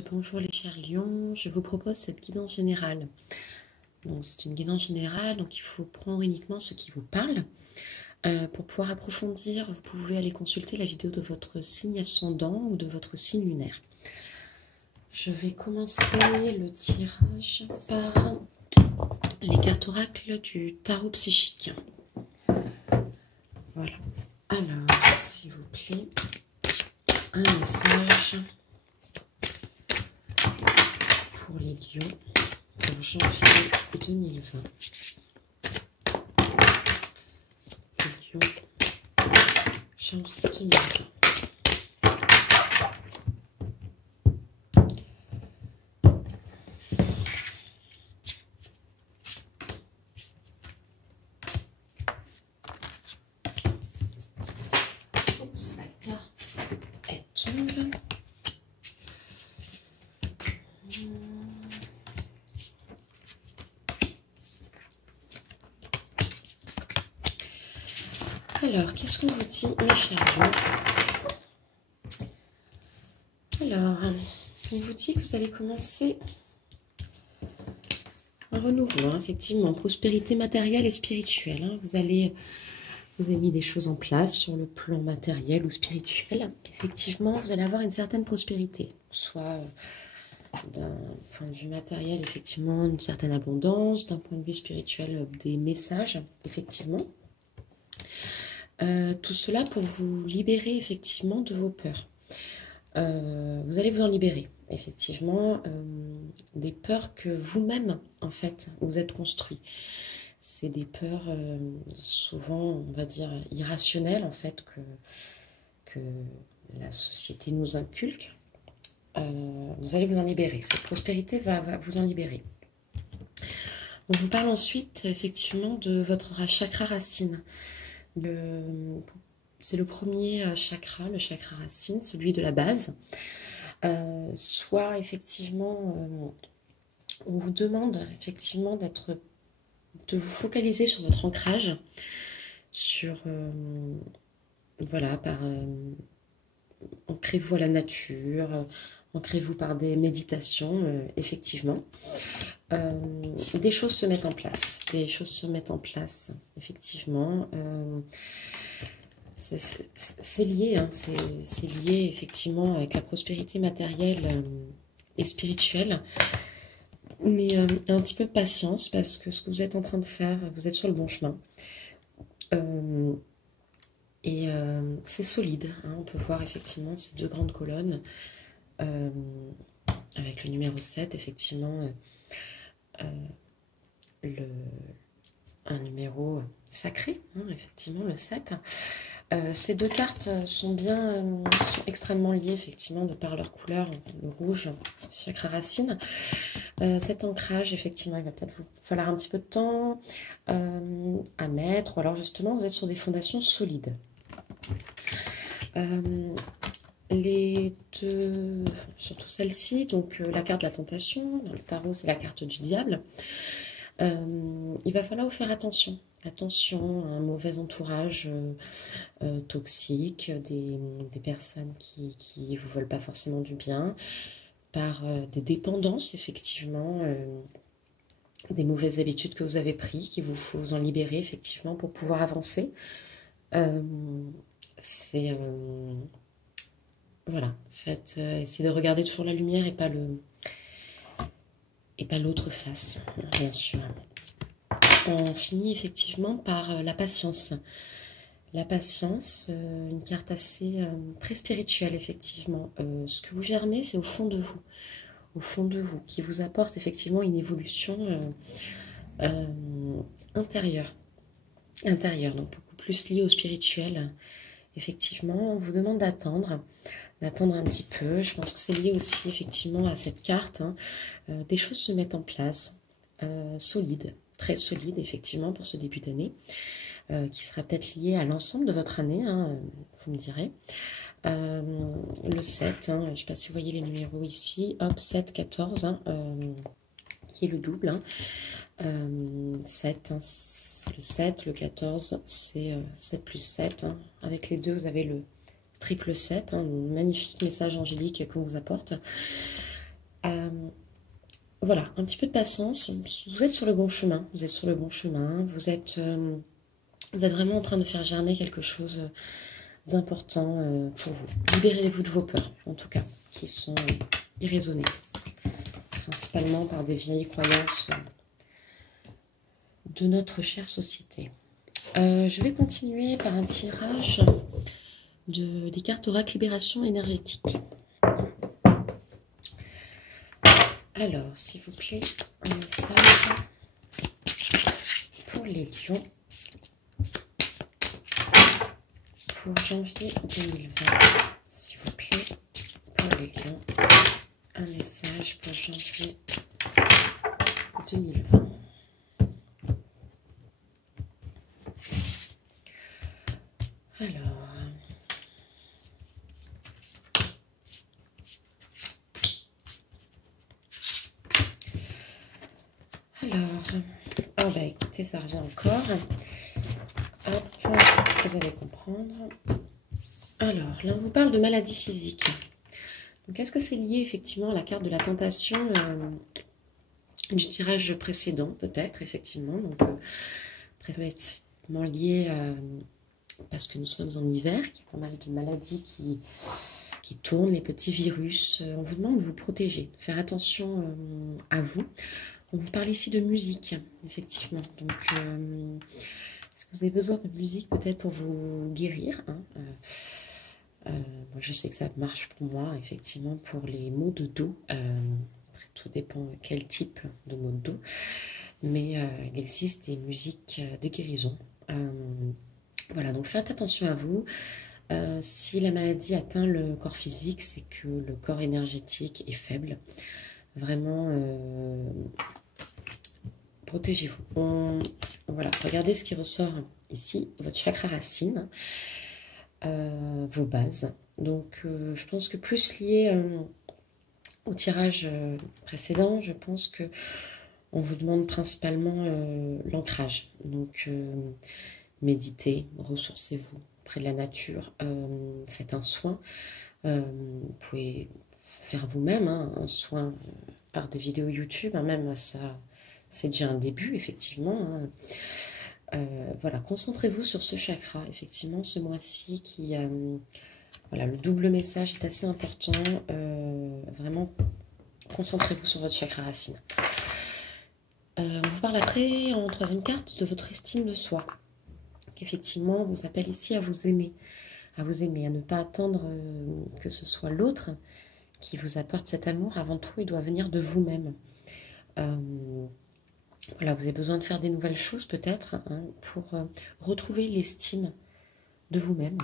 bonjour les chers lions, je vous propose cette guidance générale. C'est une guidance générale, donc il faut prendre uniquement ce qui vous parle. Pour pouvoir approfondir, vous pouvez aller consulter la vidéo de votre signe ascendant ou de votre signe lunaire. Je vais commencer le tirage par les cartes oracles du tarot psychique. Voilà. Alors, s'il vous plaît, un message pour les lions pour janvier 2020. Les lions, janvier 2020. La carte, elle tombe. Alors, qu'est-ce qu'on vous dit, mes chers lions? Alors, on vous dit que vous allez commencer un renouveau, effectivement, prospérité matérielle et spirituelle. Vous avez mis des choses en place sur le plan matériel ou spirituel. Effectivement, vous allez avoir une certaine prospérité, soit d'un point de vue matériel, effectivement, une certaine abondance, d'un point de vue spirituel, des messages, effectivement. Tout cela pour vous libérer effectivement de vos peurs. Vous allez vous en libérer, effectivement, des peurs que vous-même, en fait, vous êtes construit. C'est des peurs souvent, on va dire, irrationnelles, en fait, que la société nous inculque. Vous allez vous en libérer. Cette prospérité va vous en libérer. On vous parle ensuite, effectivement, de votre chakra racine. C'est le premier chakra, le chakra racine, celui de la base. Soit effectivement, on vous demande effectivement de vous focaliser sur votre ancrage, sur voilà, ancrez-vous à la nature, ancrez-vous par des méditations, effectivement. Des choses se mettent en place, effectivement. C'est lié, c'est lié effectivement avec la prospérité matérielle et spirituelle. Mais un petit peu de patience, parce que ce que vous êtes en train de faire, vous êtes sur le bon chemin. C'est solide. On peut voir effectivement ces deux grandes colonnes avec le numéro 7, effectivement. Un numéro sacré, effectivement, le 7. Ces deux cartes sont extrêmement liées, effectivement, de par leur couleur, le rouge, chakra racine. Cet ancrage, effectivement, il va peut-être vous falloir un petit peu de temps à mettre, ou alors justement, vous êtes sur des fondations solides. Les deux, surtout celle-ci, donc la carte de la tentation, dans le tarot, c'est la carte du diable. Il va falloir vous faire attention à un mauvais entourage toxique, des personnes qui ne vous veulent pas forcément du bien, par des dépendances, effectivement, des mauvaises habitudes que vous avez prises, qu'il faut vous en libérer, effectivement, pour pouvoir avancer. Voilà, essayez de regarder toujours la lumière et pas l'autre face, bien sûr. On finit effectivement par la patience. La patience, une carte très spirituelle, effectivement. Ce que vous germez, c'est au fond de vous, qui vous apporte effectivement une évolution intérieure, donc beaucoup plus liée au spirituel. Effectivement, on vous demande d'attendre un petit peu. Je pense que c'est lié aussi effectivement à cette carte. Des choses se mettent en place, solides, très solides effectivement pour ce début d'année, qui sera peut-être lié à l'ensemble de votre année, vous me direz. Le 7, je ne sais pas si vous voyez les numéros ici, hop, 7, 14, qui est le double. 7, le 7, le 14, c'est 7 plus 7. Avec les deux, vous avez le triple 7, un magnifique message angélique qu'on vous apporte. Voilà, un petit peu de patience. Vous êtes sur le bon chemin. Vous êtes sur le bon chemin. Vous êtes vraiment en train de faire germer quelque chose d'important pour vous. Libérez-vous de vos peurs, en tout cas, qui sont irraisonnées, principalement par des vieilles croyances de notre chère société. Je vais continuer par un tirage des cartes Oracle Libération énergétique. Alors, s'il vous plaît, un message pour les lions pour janvier 2020. S'il vous plaît, pour les lions, un message pour janvier 2020. Alors, bah écoutez, ça revient encore. Hop, vous allez comprendre. Alors, là, on vous parle de maladie physique. Donc, est-ce que c'est lié effectivement à la carte de la tentation du tirage précédent, peut-être, effectivement. Donc, précisément lié parce que nous sommes en hiver, qu'il y a pas mal de maladies qui tournent, les petits virus. On vous demande de vous protéger, de faire attention à vous. On vous parle ici de musique, effectivement. Donc, est-ce que vous avez besoin de musique peut-être pour vous guérir, hein moi, je sais que ça marche pour moi, effectivement, pour les maux de dos. Après, tout dépend quel type de maux de dos. Mais il existe des musiques de guérison. Voilà, donc faites attention à vous. Si la maladie atteint le corps physique, c'est que le corps énergétique est faible. Vraiment, protégez-vous. Voilà, regardez ce qui ressort ici, votre chakra racine, vos bases. Donc, je pense que plus lié au tirage précédent, je pense que on vous demande principalement l'ancrage. Donc, méditez, ressourcez-vous près de la nature, faites un soin. Vous pouvez faire vous-même un soin par des vidéos YouTube, même ça, c'est déjà un début, effectivement. Voilà, concentrez-vous sur ce chakra, effectivement, ce mois-ci qui... voilà, le double message est assez important. Vraiment, concentrez-vous sur votre chakra racine. On vous parle après, en troisième carte, de votre estime de soi. Effectivement, on vous appelle ici à vous aimer, à ne pas attendre que ce soit l'autre qui vous apporte cet amour. Avant tout, il doit venir de vous-même. Voilà, vous avez besoin de faire des nouvelles choses peut-être pour retrouver l'estime de vous-même.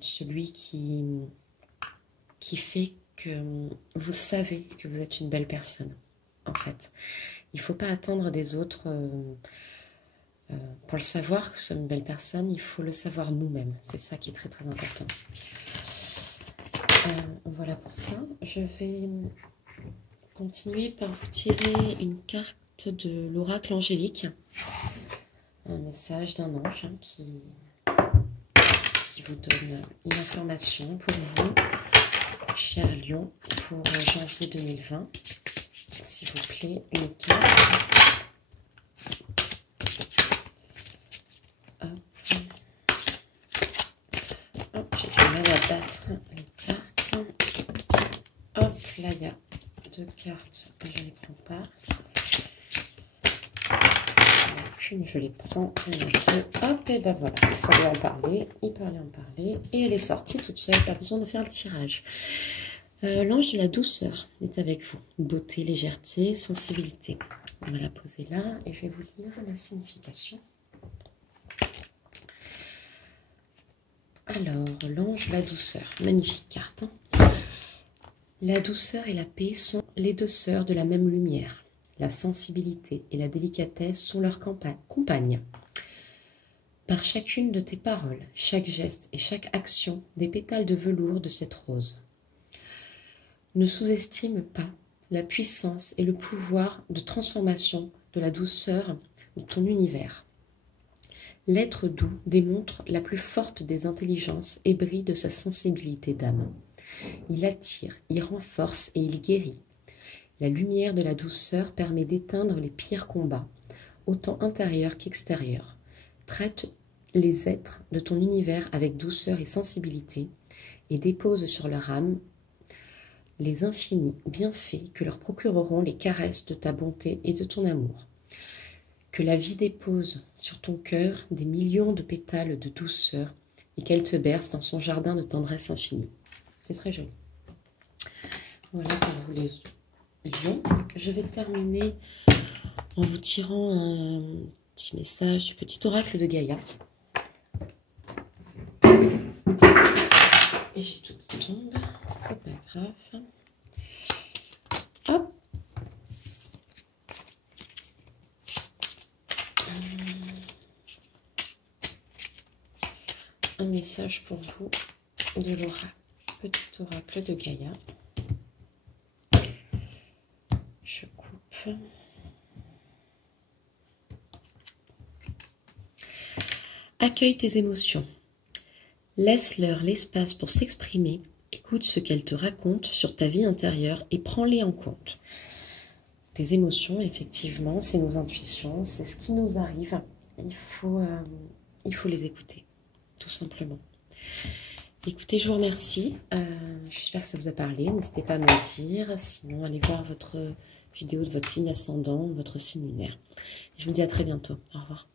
Celui qui fait que vous savez que vous êtes une belle personne, en fait. Il ne faut pas attendre des autres pour le savoir que nous sommes une belle personne. Il faut le savoir nous-mêmes. C'est ça qui est très très important. Voilà pour ça. Je vais continuer par vous tirer une carte de l'oracle angélique. Un message d'un ange qui vous donne une information pour vous, cher Lion, pour janvier 2020. S'il vous plaît, une carte. Hop, j'ai du mal à battre les cartes. Hop, là il y a deux cartes, je ne les prends pas. Une, je les prends, une, deux, hop, et ben voilà, il fallait en parler, et elle est sortie toute seule, pas besoin de faire le tirage. L'ange de la douceur est avec vous, beauté, légèreté, sensibilité. On va la poser là, et je vais vous lire la signification. Alors, l'ange de la douceur, magnifique carte. La douceur et la paix sont les deux sœurs de la même lumière. La sensibilité et la délicatesse sont leurs compagnes. Par chacune de tes paroles, chaque geste et chaque action, des pétales de velours de cette rose. Ne sous-estime pas la puissance et le pouvoir de transformation de la douceur de ton univers. L'être doux démontre la plus forte des intelligences et brille de sa sensibilité d'âme. Il attire, il renforce et il guérit. La lumière de la douceur permet d'éteindre les pires combats, autant intérieurs qu'extérieurs. Traite les êtres de ton univers avec douceur et sensibilité et dépose sur leur âme les infinis bienfaits que leur procureront les caresses de ta bonté et de ton amour. Que la vie dépose sur ton cœur des millions de pétales de douceur et qu'elle te berce dans son jardin de tendresse infinie. C'est très joli. Voilà pour vous les lions. Je vais terminer en vous tirant un petit message du petit oracle de Gaïa. Et j'ai tout qui tombe, c'est pas grave. Hop. Un message pour vous de Laura, petit oracle de Gaïa. Je coupe. Accueille tes émotions. Laisse-leur l'espace pour s'exprimer. Écoute ce qu'elles te racontent sur ta vie intérieure et prends-les en compte. Tes émotions, effectivement, c'est nos intuitions, c'est ce qui nous arrive. Il faut les écouter, tout simplement. Écoutez, je vous remercie. J'espère que ça vous a parlé. N'hésitez pas à me le dire. Sinon, allez voir votre vidéo de votre signe ascendant, votre signe lunaire. Je vous dis à très bientôt. Au revoir.